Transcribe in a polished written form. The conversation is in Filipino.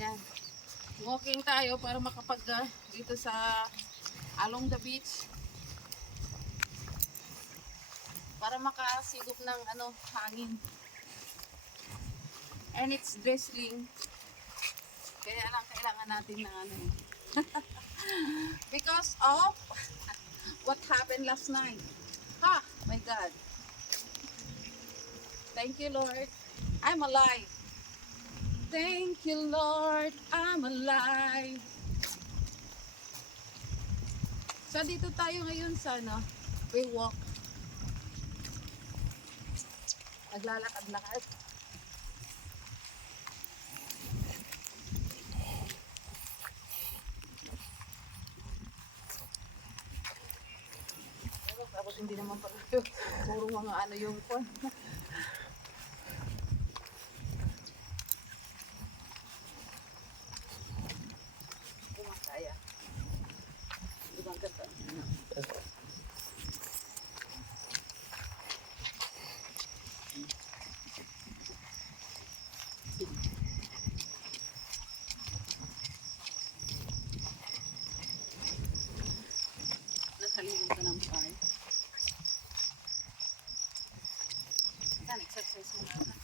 Yan. Walking tayo para makapag dito sa along the beach. Para makasigop ng hangin. And it's drizzling. Kaya lang kailangan natin ng because of what happened last night. Ha! My God. Thank you, Lord. I'm alive. Thank you, Lord. I'm alive. So, dito tayo ngayon sa we walk. Naglalakad-lakad. Tapos hindi naman pala yun. Puro mga yung kon. Kaya. Ibang ganda. Nakalimutan ng pie. Yan, exercise mo na.